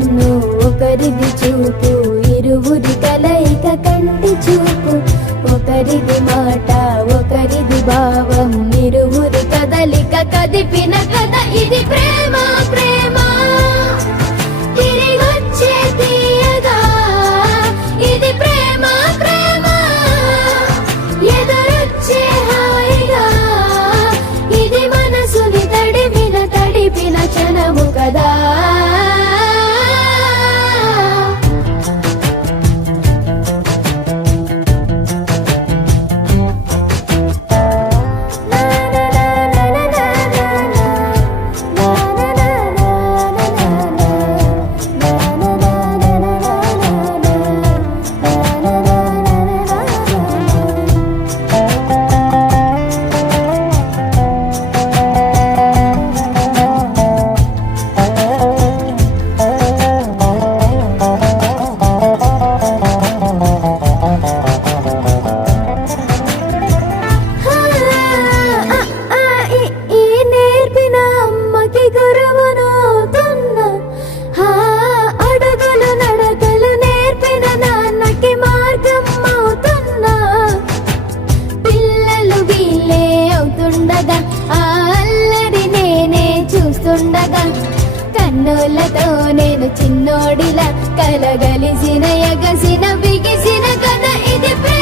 కన్ను ఒకరిది చూపు, ఇరువురి కలయిక కంటి చూపు. ఒకరిది మాట ఒకరిది భావం, ఇరువురి కదలిక కదిపిన కథ ఇది ప్రేమ. ప్రేమ తిరిగొచ్చే తీయగా ఇది ప్రేమ. ప్రేమ ఎదురొచ్చే హాయిగా ఇది మనసుని తడిపిన క్షణము కదా. కన్నులతో నేను చిన్నోడిలా కలగలిసిన ఎగసిన బిగిసిన కథ ఇది.